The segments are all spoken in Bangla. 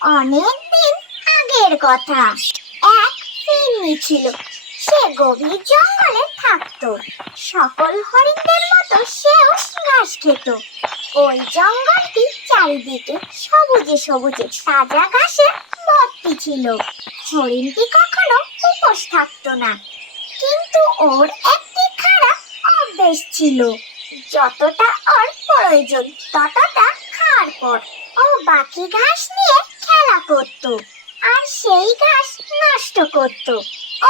অনেক দিন আগের কথা। এক ফিরনি ছিল। সে গভীর জঙ্গলে থাকতো। সকল হরিণদের মতো সেও ঘাস খেত। ওই জঙ্গলটি চারিদিকে সবুজে সবুজে তাজা ঘাসে ভর্তি ছিল। হরিণটি কখনো উপোস থাকতো না। কিন্তু ওর একটি খারাপ অভ্যেস ছিল। যতটা ওর প্রয়োজন, ততটা খাওয়ার পর ও বাকি ঘাস খেলা করত আর সেই ঘাস নষ্ট করত।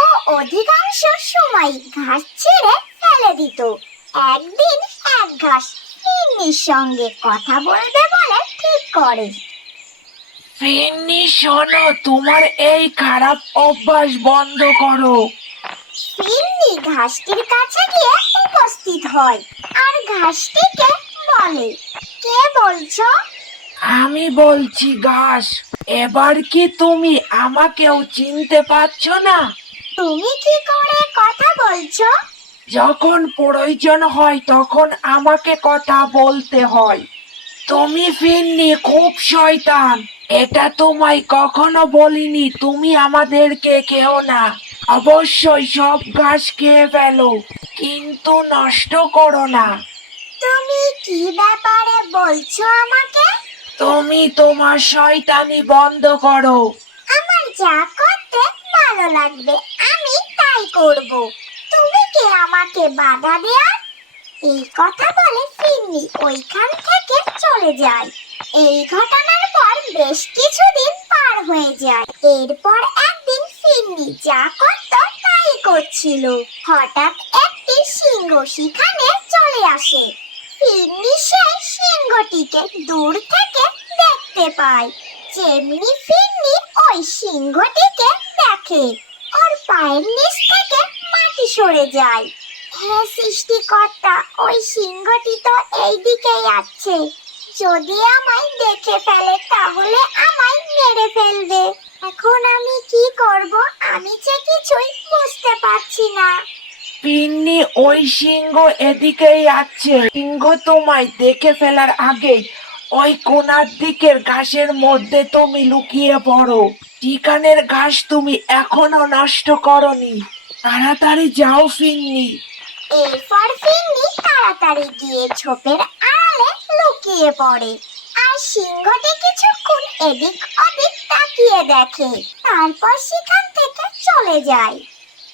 ও অধিকাংশ সময় ঘাস ছিঁড়ে ফেলে দিত। একদিন এক ঘাস ফিন্নির সঙ্গে কথা বলবে বলে ঠিক করে। ফিন্নি শোনো তোমার এই খারাপ অভ্যাস বন্ধ করো। ফিন্নি ঘাসটির কাছে গিয়ে উপস্থিত হয় আর ঘাসটিকে বলে কে বলছো? আমি বলছি ঘাস এবার কি তুমি আমাকেও চিনতে পারছ না? তুমি কি করে কথা বলছো? যখন প্রয়োজন হয় তখন আমাকে কথা বলতে হয়। তুমি ফিরনি খুব শয়তান। এটা তোমায় কখনো বলিনি তুমি আমাদেরকে খেও না। অবশ্যই সব ঘাস খেয়ে ফেলো কিন্তু নষ্ট করো না। তুমি কি ব্যাপারে বলছো আমাকে? তুমি তোমার শয়তানি বন্ধ করো। আমার যা করতে ভালো লাগবে, আমি তাই করব। তুমি কে আমাকে বাধা দেয়ার? এই কথা বলে ফিন্নি ওইখান থেকে চলে যায়। এই ঘটনার পর বেশ কিছুদিন পার হয়ে যায়। এরপর একদিন ফিন্নি যা করত তাই করছিল। হঠাৎ একটি সিংহ সেখানে চলে আসে। ফিন্নি সেই সিংহটিকে দূর থেকে দেখতে পায় যেমনি ফিন্নি ওই সিংহটিকে দেখে ওর পায়ের নিচ থেকে মাটি সরে যায়। হে সৃষ্টিকর্তা, ওই সিংহটি তো এই দিকেই আছে। যদি আমায় দেখে ফেলে, তাহলে আমায় মেরে ফেলবে। এখন আমি কি করব, আমি যে কিছুই বুঝতে পারছি না। পিন্নি ওই সিংহ এদিকেই আছে। সিংহ তোমায় দেখে ফেলার আগে ওই কোনার দিকের ঘাসের মধ্যে তুমি লুকিয়ে পড়ো। চিকানের ঘাস তুমি এখনও নষ্ট করনি। তাড়াতাড়ি যাও ফিন্নি। এরপর ফিন্নি তাড়াতাড়ি গিয়ে ঝোপের আড়ালে লুকিয়ে পড়ে। আর সিংহটি কিছুক্ষণ এদিক ওদিক তাকিয়ে দেখে। তারপর সেখান থেকে চলে যায়।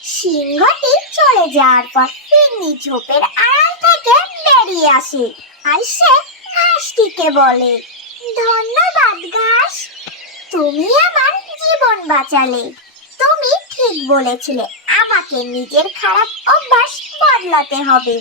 সিংহটি চলে যাওয়ার পর ফিন্নি ঝোপের আড়াল থেকে বেরিয়ে আসে। আর সে ঘাসটিকে বলে। ধন্যবাদ, ঘাস। তুমি আমার জীবন বাঁচালে। তুমি ঠিক বলেছিলে, আমাকে নিজের খারাপ অভ্যাস বদলাতে হবে।